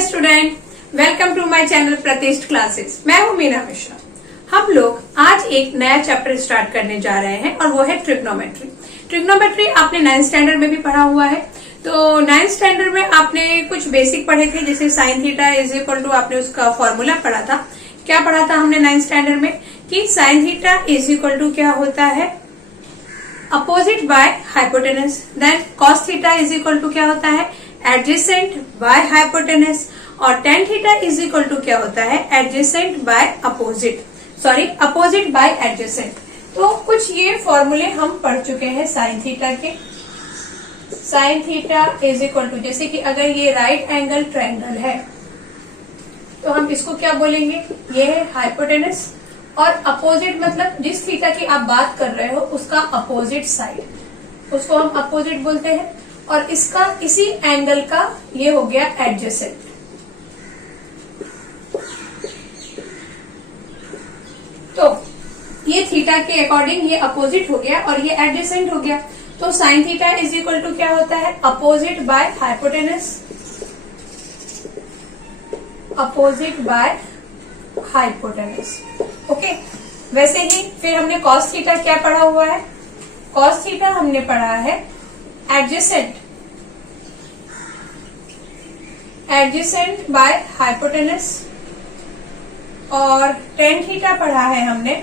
Student, welcome to my channel Pratishth classes. मैं हूं मीना मिश्रा। हम लोग आज एक नया चैप्टर स्टार्ट करने जा रहे हैं और वो है ट्रिग्नोमेट्री। ट्रिग्नोमेट्री आपने 9th स्टैंडर्ड में भी पढ़ा हुआ है। तो 9th स्टैंडर्ड में आपने कुछ बेसिक पढ़े थे, जैसे sine theta is equal to, आपने उसका फॉर्मूला पढ़ा था। क्या पढ़ा था हमने 9th स्टैंडर्ड में कि sine theta is equal to क्या होता है, opposite by hypotenuse. Then cos theta is equal to क्या होता है, एडजेसेंट बाय हाइपोटेनस। और tan theta is equal to क्या होता है, adjacent by opposite by adjacent. तो कुछ ये फॉर्मूले हम पढ़ चुके हैं साइन थीटा के। Sine theta is equal to, जैसे कि अगर ये राइट एंगल ट्रायंगल है तो हम इसको क्या बोलेंगे, ये है हाइपोटेनस। और अपोजिट मतलब जिस थीटा की आप बात कर रहे हो उसका अपोजिट साइड, उसको हम अपोजिट बोलते हैं। और इसका इसी एंगल का ये हो गया एडजेसेंट। तो ये थीटा के अकॉर्डिंग ये अपोजिट हो गया और ये एडजेसेंट हो गया। तो sine theta is equal to क्या होता है, opposite by hypotenuse, opposite by hypotenuse. Okay, वैसे ही फिर हमने कॉस थीटा क्या पढ़ा हुआ है, कॉस थीटा हमने पढ़ा है एडजेसेंट बाय हाइपोटेनस। और टेन थीटा पढ़ा है हमने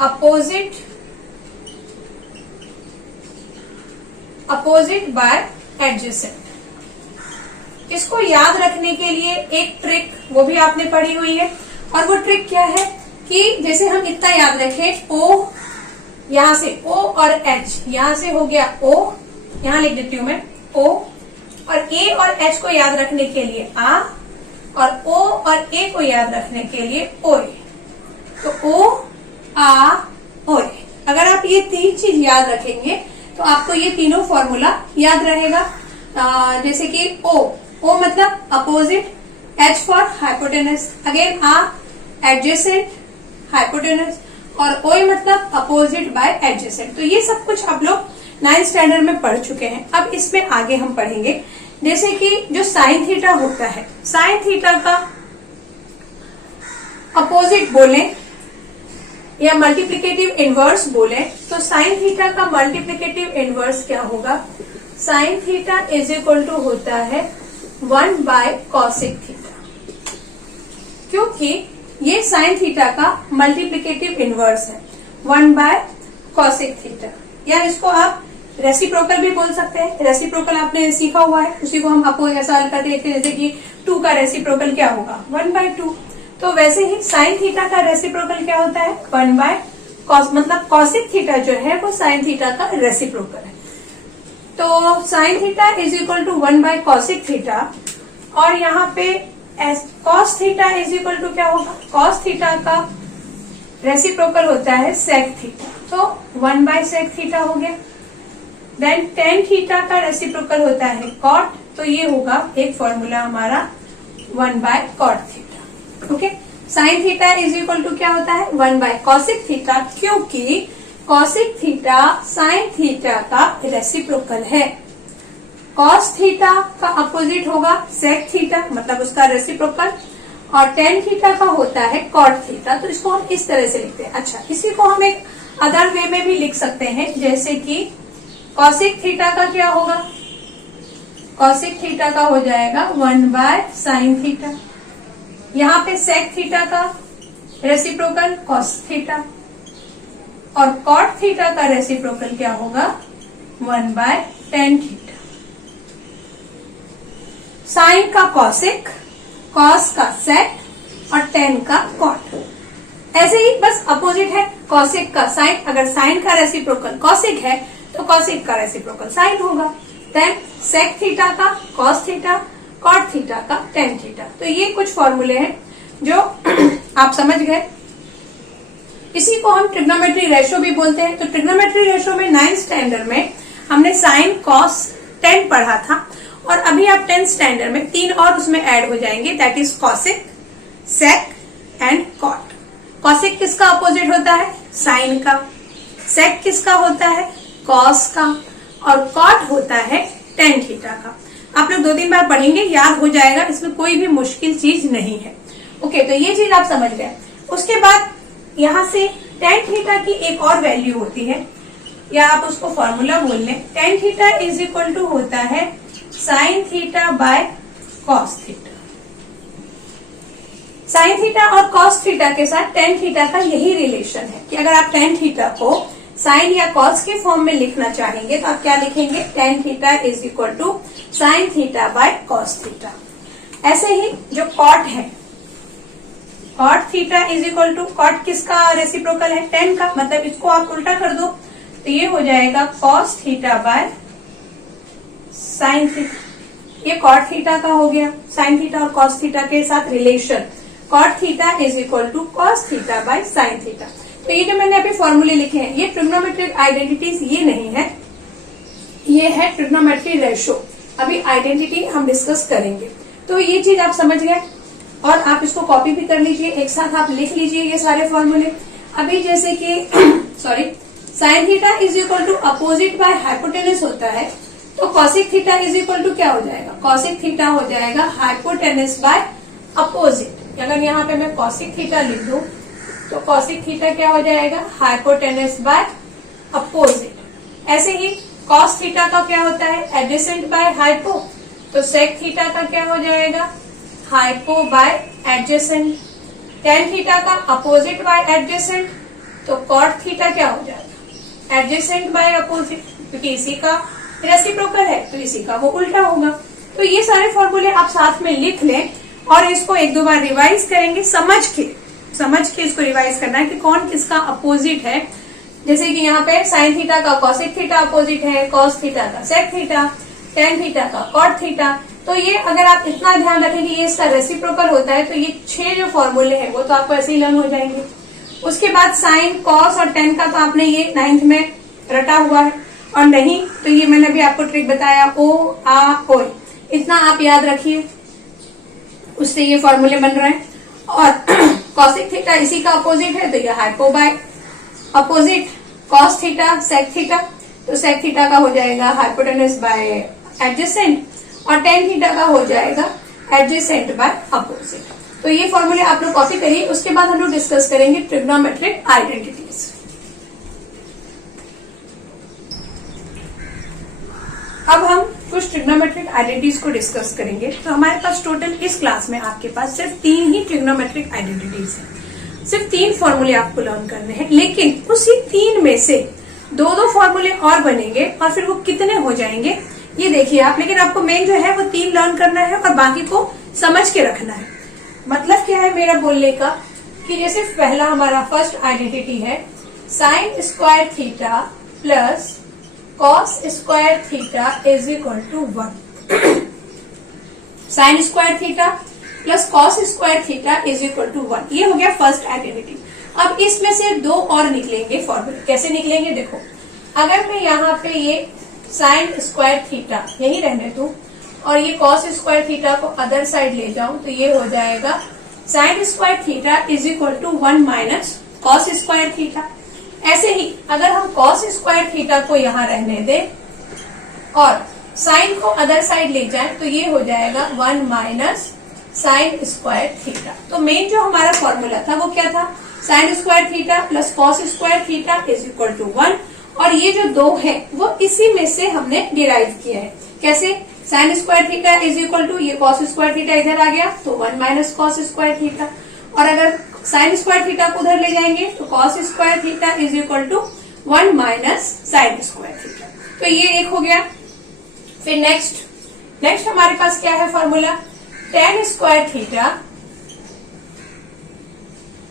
अपोजिट बाय एडजेसेंट। इसको याद रखने के लिए एक ट्रिक वो भी आपने पढ़ी हुई है, और वो ट्रिक क्या है कि जैसे हम इतना याद रखें, ओ यहां से ओ और एच, यहां से हो गया ओ, यहां लिख देती हूं मैं ओ, और ए और एच को याद रखने के लिए आ, और ओ और ए को याद रखने के लिए ओए। तो ओ आ ओए, अगर आप ये तीन चीज याद रखेंगे तो आपको ये तीनों फॉर्मूला याद रहेगा। जैसे कि ओ मतलब opposite, H for hypotenuse, again A adjacent hypotenuse, और ओए मतलब अपोजिट बाय एडजेसेंट। तो ये सब कुछ आप लोग 9th स्टैंडर्ड में पढ़ चुके हैं। अब इसमें आगे हम पढ़ेंगे, जैसे कि जो साइन थीटा होता है, साइन थीटा का अपोजिट बोले या मल्टीप्लिकेटिव इनवर्स बोले, तो साइन थीटा का मल्टीप्लिकेटिव इनवर्स क्या होगा, sine theta is equal to होता है 1 बाय कॉसिक थीटा, क्योंकि ये साइन थीटा का मल्टीप्लिकेटिव इनवर्स है 1 बाय कॉसिक थीटा। या इसको आप रेसिप्रोकल भी बोल सकते हैं। रेसिप्रोकल आपने सीखा हुआ है, उसी को हम आपको ऐसा हल करते हैं, जैसे कि 2 का रेसिप्रोकल क्या होगा, 1/2। तो वैसे ही साइन थीटा का रेसिप्रोकल क्या होता है, 1 बाय कॉस, मतलब कॉसिक थीटा जो है वो साइन थीटा का रेसिप्रोकल है। तो sine theta is equal to 1 by cosec theta, और यहाँ पे cos theta is equal to क्या होगा, कॉस थीटा का रेसिप्रोकल होता है सेक थीटा, तो 1 बाय सेक थीटा हो गया। देन टेन थीटा का रेसिप्रोकल होता है कॉट, तो ये होगा एक फॉर्मूला हमारा 1 by cot theta. Okay, sine theta is equal to क्या होता है, 1 बाय कॉसिक थीटा, क्योंकि कॉसिक थीटा साइन थीटा का रेसिप्रोकल है। कॉस थीटा का अपोजिट होगा सेक थीटा, मतलब उसका रेसिप्रोकल, और टेन थीटा का होता है कॉट थीटा। तो इसको हम इस तरह से लिखते हैं। अच्छा, इसी को हम एक अदर वे में भी लिख सकते हैं, जैसे कि कॉसिक थीटा का क्या होगा, कॉसिक थीटा का हो जाएगा 1 बाय साइन थीटा। यहाँ पे सेक थीटा का रेसिप्रोकल कॉस थीटा, और कॉट थीटा का रेसिप्रोकल क्या होगा, 1 बाय टेन थीटा। साइन का कॉसिक, कॉस का सेक और टेन का कॉट। ऐसे ही बस अपोजिट है कॉसिक का साइन, अगर साइन का रेसिप्रोकल कॉसिक है तो कॉसिक का रेसिप्रोकल साइन होगा। देन सेक थीटा का कॉस थीटा, कॉट थीटा का टेन थीटा। तो ये कुछ फॉर्मूले हैं जो आप समझ गए। इसी को हम ट्रिग्नोमेट्री रेशो भी बोलते हैं। तो ट्रिग्नोमेट्री रेशो में 9th स्टैंडर्ड में हमने साइन कॉस टेन पढ़ा था, और अभी आप 10th स्टैंडर्ड में 3 और उसमें ऐड हो जाएंगे, that is cosec, sec and cot. Cosec किसका अपोजिट होता है, साइन का। सेक किसका होता है, कॉस का। और कॉट होता है टेन थीटा का। आप लोग 2-3 बार पढ़ेंगे, याद हो जाएगा, इसमें कोई भी मुश्किल चीज नहीं है। ओके, तो ये चीज आप समझ गए। उसके बाद यहां से tan थीटा की एक और वैल्यू होती है, या आप उसको फॉर्मूला बोल लें। tan theta is equal to होता है sin theta by cos theta. sin theta और cos थीटा के साथ tan थीटा का यही रिलेशन है कि अगर आप tan थीटा को sin या cos के फॉर्म में लिखना चाहेंगे तो आप क्या लिखेंगे, tan theta is equal to sin theta by cos theta. ऐसे ही जो cot है, cot theta is equal to, cot किसका रेसिप्रोकल है, tan का, मतलब इसको आप उल्टा कर दो तो ये हो जाएगा cos theta by sin theta. ये cot थीटा का हो गया, sin थीटा और cos थीटा के साथ relation, cot theta is equal to cos theta by sin theta. तो ये जो मैंने अभी फॉर्मूले लिखे हैं, ये ट्रिग्नोमेट्रिक आइडेंटिटीज ये नहीं है, ये है ट्रिग्नोमेट्री रेशो। अभी आइडेंटिटी हम डिस्कस करेंगे। तो ये चीज आप समझ गए, और आप इसको कॉपी भी कर लीजिए, एक साथ आप लिख लीजिए ये सारे फॉर्मूले। अभी जैसे कि sorry, sine theta is equal to opposite by hypotenuse होता है, तो cosec theta is equal to क्या हो जाएगा, कॉसिक थीटा हो जाएगा हाइपोटेनस बाय अपोजिट। अगर यहाँ पे मैं कॉसिक थीटा लिख दूं तो कॉसिक थीटा क्या हो जाएगा, हाइपोटेनस बाय अपोजिट। ऐसे ही कॉस थीटा का क्या होता है, एडजेसेंट बाय हाइपो, तो सेक थीटा का क्या हो जाएगा, hypo by adjacent. Tan theta का अपोजिट बाय एडजेसेंट, तो कॉट थीटा क्या हो जाएगा, एडजेसेंट बाय अपोजिट, क्योंकि इसी का रेसिप्रोकल है तो इसी का वो उल्टा होगा। तो ये सारे फॉर्मूले आप साथ में लिख लें और इसको 1-2 बार रिवाइज करेंगे, समझ के इसको रिवाइज करना है कि कौन किसका अपोजिट है। जैसे कि यहाँ पे साइन थीटा का कॉसिक थीटा अपोजिट है, कॉस थीटा का सेक थीटा, टेन थीटा का कॉट थीटा। तो ये अगर आप इतना ध्यान रखें कि ये इसका रेसिप्रोकल होता है तो ये 6 जो फॉर्मूले हैं वो तो आपको ऐसे ही लर्न हो जाएंगे। उसके बाद साइन, कॉस और टेन का तो आपने ये 9th में रटा हुआ है, और नहीं तो ये मैंने अभी आपको ट्रिक बताया, ओ आ ओ, इतना आप याद रखिए, उससे ये फॉर्मूले बन रहे हैं। और कॉसिक थीटा इसी का अपोजिट है तो ये hypo by opposite, cos theta sec theta, तो सेक थीटा का हो जाएगा हाइपोटेनस बाय एडजेसेंट, और टेन थीटा का हो जाएगा एडजेसेंट बाय अपोजिट। तो ये फॉर्मूले आप लोग कॉपी करिए। उसके बाद हम लोग डिस्कस करेंगे ट्रिग्नोमेट्रिक आइडेंटिटीज। अब हम कुछ ट्रिग्नोमेट्रिक आइडेंटिटीज को डिस्कस करेंगे। तो हमारे पास टोटल इस क्लास में आपके पास सिर्फ 3 ही ट्रिग्नोमेट्रिक आइडेंटिटीज हैं, सिर्फ 3 फॉर्मूले आपको लर्न करने हैं। लेकिन उसी 3 में से 2-2 फॉर्मूले और बनेंगे, और फिर वो कितने हो जाएंगे ये देखिए आप। लेकिन आपको मेन जो है वो 3 लर्न करना है और बाकी को समझ के रखना है। मतलब क्या है मेरा बोलने का, कि जैसे पहला हमारा फर्स्ट आइडेंटिटी है sine square theta plus cos square theta is equal to 1। Sine square theta plus cos square theta is equal to 1, ये हो गया फर्स्ट आइडेंटिटी। अब इसमें से 2 और निकलेंगे फॉर्मूले। कैसे निकलेंगे देखो, अगर मैं यहाँ पे ये साइन स्क्वायर थीटा यही रहने दूं और ये कॉस स्क्वायर थीटा को अदर साइड ले जाऊं तो ये हो जाएगा sine square theta is equal to 1 minus cos square theta. ऐसे ही अगर हम कॉस स्क्वायर थीटा को यहाँ रहने दें और साइन को अदर साइड ले जाएं तो ये हो जाएगा 1 माइनस साइन स्क्वायर थीटा। तो मेन जो हमारा फॉर्मूला था वो क्या था, sine square theta plus cos square theta is equal to 1, और ये जो 2 है वो इसी में से हमने डिराइव किया है। कैसे, sine square theta is equal to ये कॉस स्क्वायर थीटा इधर आ गया तो 1 माइनस कॉस स्क्वायर थीटा, और अगर साइन स्क्वायर थीटा को उधर ले जाएंगे तो cos square theta is equal to 1 minus sine square theta. तो ये एक हो गया। फिर नेक्स्ट हमारे पास क्या है formula, tan square theta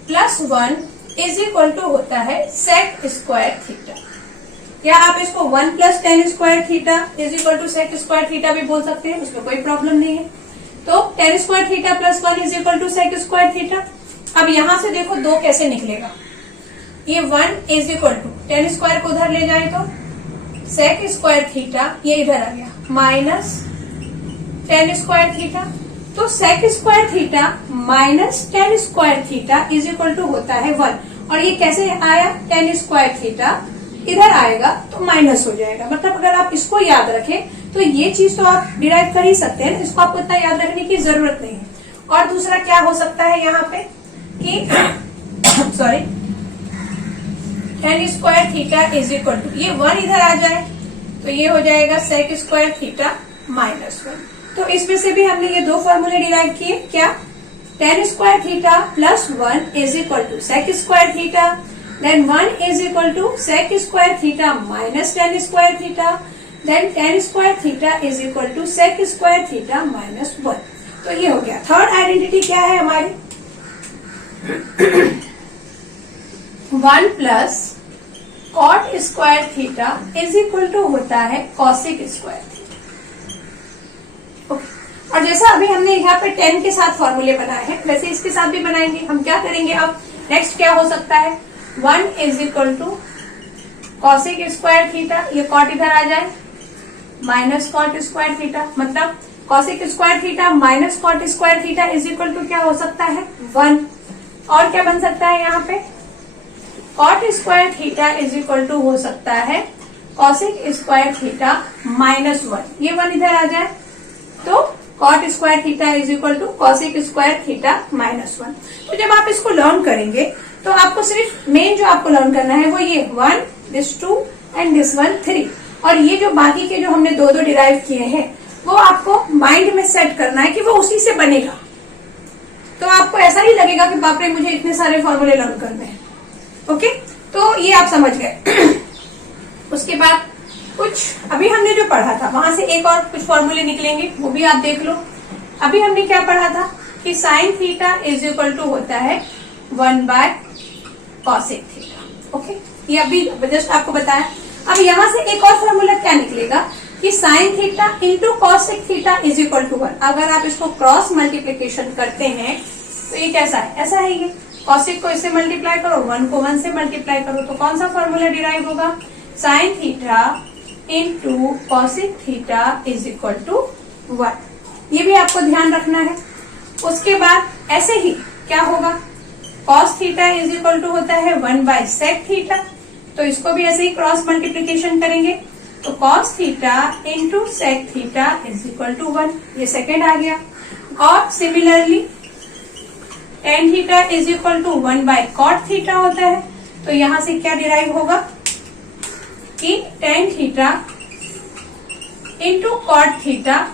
plus 1 is equal to होता है सेक स्क्वायर थीटा, या आप इसको 1 plus tan square theta is equal to sec square theta भी बोल सकते हैं, उसमें कोई प्रॉब्लम नहीं है। तो tan square theta plus 1 is equal to sec square theta. अब यहां से देखो 2 कैसे निकलेगा, ये 1 is equal to tan square को उधर ले जाए तो सेक स्क्वायर थीटा ये इधर आ गया माइनस टेन स्क्वायर थीटा, तो sec square theta minus tan square theta is equal to होता है 1, और ये कैसे आया, टेन स्क्वायर थीटा इधर आएगा तो माइनस हो जाएगा। मतलब अगर आप इसको याद रखें तो ये चीज तो आप डिराइव कर ही सकते हैं, इसको आपको इतना याद रखने की जरूरत नहीं है। और दूसरा क्या हो सकता है यहाँ पे कि sorry tan square theta is equal to, ये 1 इधर आ जाए तो ये हो जाएगा sec स्क्वायर थीटा माइनस 1। तो इसमें से भी हमने ये दो फॉर्मूले डिराइव किए, क्या tan square theta plus 1 is equal to sec square theta, then 1 is equal to sec square theta minus tan square theta, then tan square theta is equal to sec square theta minus 1। तो ये हो गया। Third identity क्या है हमारी 1 plus cot square theta is equal to होता है cosec square theta. Okay, और जैसा अभी हमने यहाँ पे 10 के साथ फॉर्मूले बनाए हैं वैसे इसके साथ भी बनाएंगे। हम क्या करेंगे अब नेक्स्ट क्या हो सकता है 1 is equal to cosec square theta, ये कॉट इधर आ जाए माइनस कॉट स्क्वायर थीटा, मतलब cosec square theta minus cot square theta is equal to क्या हो सकता है 1। और क्या बन सकता है यहाँ पे cot square theta is equal to हो सकता है कॉसिक स्क्वायर थीटा माइनस 1। ये 1 इधर आ जाए तो cot square theta is equal to cosec square theta minus 1। तो जब आप इसको लर्न करेंगे तो आपको सिर्फ मेन जो आपको लर्न करना है वो ये 1 दिस 2 एंड दिस 1 3, और ये जो बाकी के जो हमने दो डिराइव किए हैं वो आपको माइंड में सेट करना है कि वो उसी से बनेगा। तो आपको ऐसा नहीं लगेगा कि बाप रे मुझे इतने सारे फॉर्मूले लर्न करने हैं। ओके, तो ये आप समझ गए। उसके बाद कुछ अभी हमने जो पढ़ा था वहां से एक और कुछ फॉर्मूले निकलेंगे, वो भी आप देख लो। अभी हमने क्या पढ़ा था कि sine theta is equal to होता है 1 बाय कॉसिक थीटा। ओके, ये अभी जस्ट आपको बताया। अब यहाँ से एक और फॉर्मूला क्या निकलेगा कि sine theta into cosec theta is equal to 1। अगर आप इसको क्रॉस मल्टीप्लीकेशन करते हैं तो ये कैसा है, ऐसा है। ये कॉसिक को इससे मल्टीप्लाई करो, 1 को 1 से मल्टीप्लाई करो, तो कौन सा फॉर्मूला डिराइव होगा sine theta into cosec theta is equal to 1। ये भी आपको ध्यान रखना है। उसके बाद ऐसे ही क्या होगा cos theta is equal to होता है 1 बाय सेक थीटा, तो इसको भी ऐसे ही क्रॉस मल्टीप्लीकेशन करेंगे तो cos theta into sec theta is equal to 1, ये सेकेंड आ गया। और similarly tan theta is equal to 1 by cot theta होता है, तो यहां से क्या डिराइव होगा कि tan theta into cot theta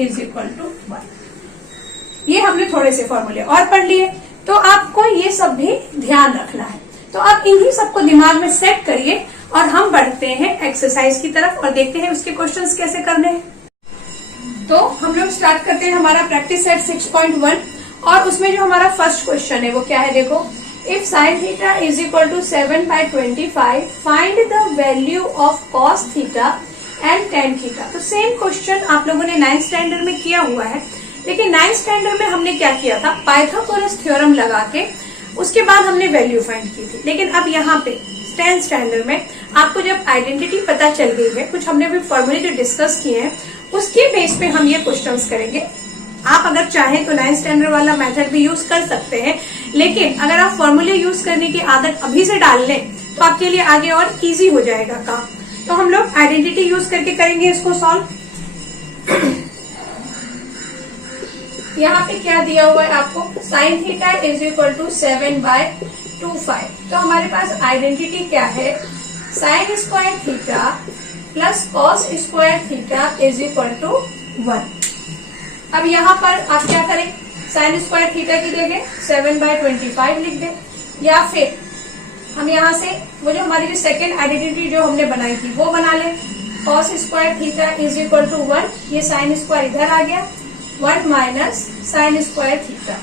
is equal to 1। ये हमने थोड़े से फॉर्मूले और पढ़ लिए, तो आपको ये सब भी ध्यान रखना है। तो आप इन्हीं सबको दिमाग में सेट करिए और हम बढ़ते हैं एक्सरसाइज की तरफ और देखते हैं उसके क्वेश्चंस कैसे करने हैं। तो हम लोग स्टार्ट करते हैं हमारा प्रैक्टिस सेट 6.1 और उसमें जो हमारा फर्स्ट क्वेश्चन है वो क्या है, देखो if sine theta is equal to 7/25 find the value of cos theta and tan theta. तो सेम क्वेश्चन आप लोगों ने 9th स्टैंडर्ड में किया हुआ है, लेकिन 9th स्टैंडर्ड में हमने क्या किया था पाइथागोरस थ्योरम लगा के उसके बाद हमने वैल्यू फाइंड की थी। लेकिन अब यहाँ पे 10th स्टैंडर्ड में आपको जब आइडेंटिटी पता चल गई है, कुछ हमने भी फॉर्मूले जो डिस्कस किए हैं उसके बेस पे हम ये क्वेश्चंस करेंगे। आप अगर चाहें तो 9th स्टैंडर्ड वाला मेथड भी यूज कर सकते हैं, लेकिन अगर आप फॉर्मूले यूज करने की आदत अभी से डाल लें तो आपके लिए आगे और इजी हो जाएगा काम। तो हम लोग आइडेंटिटी यूज करके करेंगे इसको सॉल्व। यहाँ पे क्या दिया हुआ है आपको sine theta is equal to 7/25। तो हमारे पास आइडेंटिटी क्या है sine square theta plus cos square theta is equal to 1। अब यहाँ पर आप क्या करें साइन स्क्वायर थीटा की जगह 7/25 लिख दें, या फिर हम यहाँ से वो जो हमारी जो सेकेंड आइडेंटिटी जो हमने बनाई थी वो बना लें cos square theta is equal to 1। ये साइन स्क्वायर इधर आ गया 1 माइनस साइन स्क्वायर थीटा।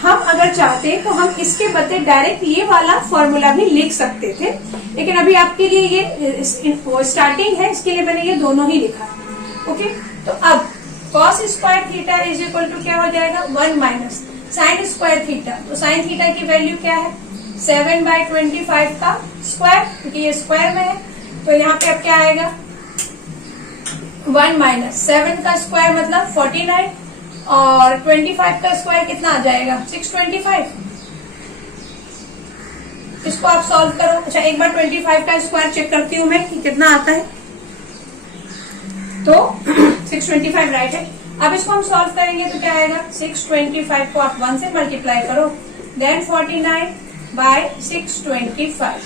हम अगर चाहते तो हम इसके बदले डायरेक्ट ये वाला फॉर्मूला भी लिख सकते थे, लेकिन अभी आपके लिए ये स्टार्टिंग है, इसके लिए मैंने ये दोनों ही लिखा। ओके, तो अब cos square theta is equal to क्या हो जाएगा 1 माइनस साइन स्क्वायर थीटा। तो साइन थीटा की वैल्यू क्या है 7/25 का स्क्वायर, क्योंकि ये स्क्वायर में है। तो यहाँ पे अब क्या आएगा 1 माइनस 7 का स्क्वायर मतलब 49 और 25 का स्क्वायर कितना आ जाएगा 625। इसको आप सॉल्व करो। अच्छा एक बार 25 का स्क्वायर चेक करती हूँ मैं कि कितना आता है। तो 625 राइट है। अब इसको हम सॉल्व करेंगे तो क्या आएगा, 625 को आप 1 से मल्टीप्लाई करो, देन 49 बाय 625।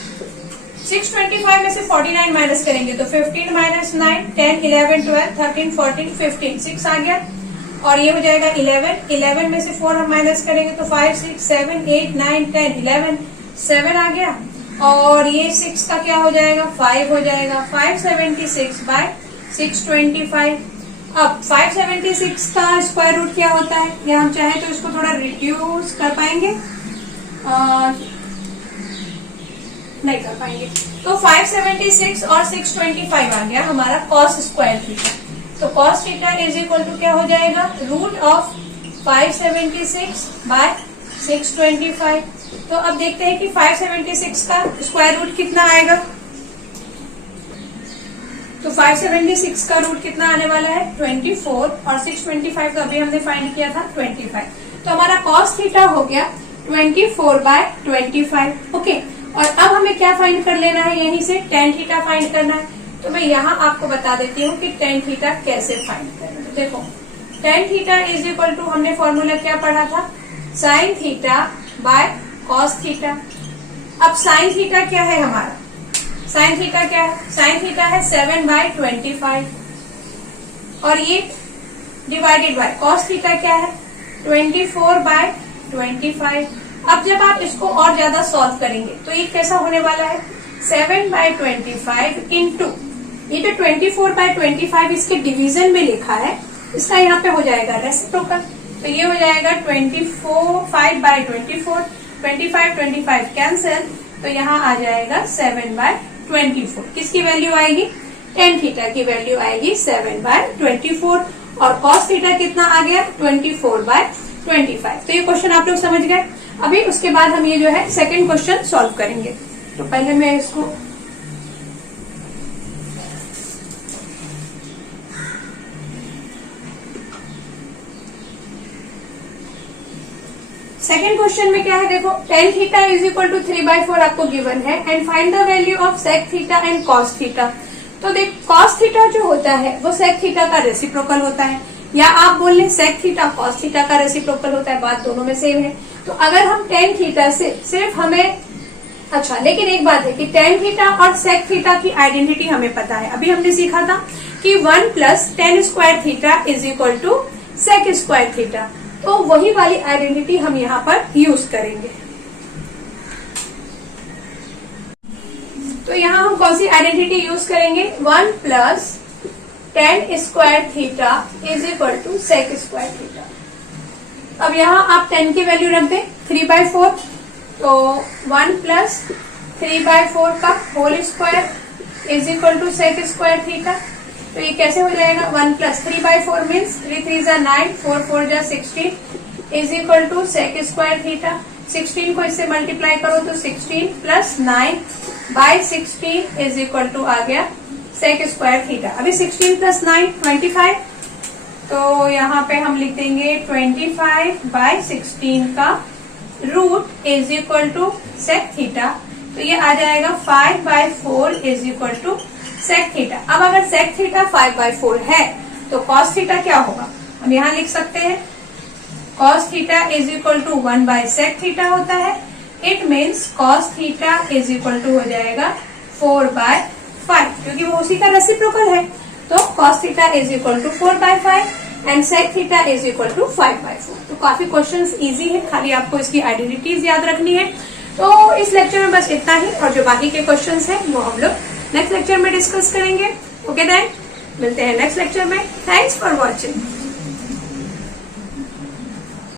625 में से 49 माइनस करेंगे तो 15 माइनस 9, 10, 11, 12, 13, 14, 15, 6 आ गया। और ये हो जाएगा 11, 11 में से 4 हम माइनस करेंगे तो 5, 6, 7, 8, 9, 10, 11, 7 आ गया। और ये 6 का क्या हो जाएगा, 5 हो जाएगा। 576 बाय 625। अब 576 का स्क्वायर रूट क्या होता है, या हम चाहे तो इसको थोड़ा रिड्यूस कर पाएंगे, नहीं कर पाएंगे। तो 576 और 625 आ गया हमारा कॉस स्क्वायर थीटा। तो cos theta is equal to क्या हो जाएगा, रूट ऑफ 576 बाय 625। तो अब देखते हैं कि 576 का स्क्वायर रूट कितना आएगा। तो 576 का रूट कितना आने वाला है, 24, और 625 का अभी हमने फाइंड किया था 25। तो हमारा कॉस थीटा हो गया 24 बाय 25। ओके, और अब हमें क्या फाइंड कर लेना है, यहीं से tan थीटा फाइंड करना है। तो मैं यहाँ आपको बता देती हूँ कि tan थीटा कैसे फाइंड करना है। तो देखो tan theta is equal to, हमने फॉर्मूला क्या पढ़ा था, sine theta by cos theta. अब साइन थीटा क्या है हमारा, साइन थीटा क्या है, साइन थीटा है 7 बाय 25, और ये डिवाइडेड बाय कॉस थीटा क्या है 24 बाय 25। अब जब आप इसको और ज्यादा सॉल्व करेंगे तो ये कैसा होने वाला है, 7 बाय 25 इंटू ये जो 24 बाय 25 इसके डिवीजन में लिखा है, इसका यहाँ पे हो जाएगा रेसिप्रोकल। तो ये हो जाएगा 5 बाय 24, 25 कैंसिल, तो यहाँ आ जाएगा 7 बाय 24। किसकी वैल्यू आएगी, tan थीटा की वैल्यू आएगी 7 बाय 24, और cos थीटा कितना आ गया 24 बाय 25। तो ये क्वेश्चन आप लोग समझ गए। अभी उसके बाद हम ये जो है सेकंड क्वेश्चन सॉल्व करेंगे। तो पहले मैं इसको सेकेंड क्वेश्चन में क्या है, देखो tan theta is equal to 3/4 आपको गिवन है, and find the value of sec theta and cos theta. तो देख cos थीटा जो होता है वो sec थीटा का रेसिप्रोकल होता है, या आप बोल लें sec थीटा cos थीटा का रेसिप्रोकल होता है, बात दोनों में सेम है। तो अगर हम tan थीटा से सिर्फ हमें, अच्छा लेकिन एक बात है कि tan थीटा और sec थीटा की आइडेंटिटी हमें पता है। अभी हमने सीखा था कि 1 plus tan square theta is equal to sec square theta, तो वही वाली आइडेंटिटी हम यहाँ पर यूज करेंगे। तो यहाँ हम कौन सी आइडेंटिटी यूज करेंगे, 1 plus tan square theta is equal to sec square theta. अब यहाँ आप tan की वैल्यू रख दें 3/4, तो 1 प्लस 3/4 का whole square is equal to sec square theta. तो ये कैसे हो जाएगा, 1 प्लस 3/4 मीन्स 3 3 जा 9, 4 4 जा 16 is equal to sec square थीटा। 16 को इससे मल्टीप्लाई करो तो 16 plus 9 by 16 is equal to आ गया sec स्क्वायर थीटा। अभी 16 प्लस 9 25, तो यहाँ पे हम लिख देंगे 25 बाय 16 का root is equal to sec theta. तो ये आ जाएगा 5/4 is equal to sec theta. अब अगर sec थीटा 5/4 है तो cos थीटा क्या होगा, हम यहाँ लिख सकते हैं cos theta is equal to 1 by sec theta होता है। It means cos theta is equal to हो जाएगा 4/5, क्योंकि वो उसी का रेसिप्रोकल है। तो cos theta is equal to 4/5 and sec theta is equal to 5/4। तो काफी क्वेश्चंस इजी है, खाली आपको इसकी आइडेंटिटीज याद रखनी है। तो इस लेक्चर में बस इतना ही, और जो बाकी के क्वेश्चंस हैं वो हम लोग नेक्स्ट लेक्चर में डिस्कस करेंगे। ओके देन, मिलते हैं नेक्स्ट लेक्चर में। Thanks for watching.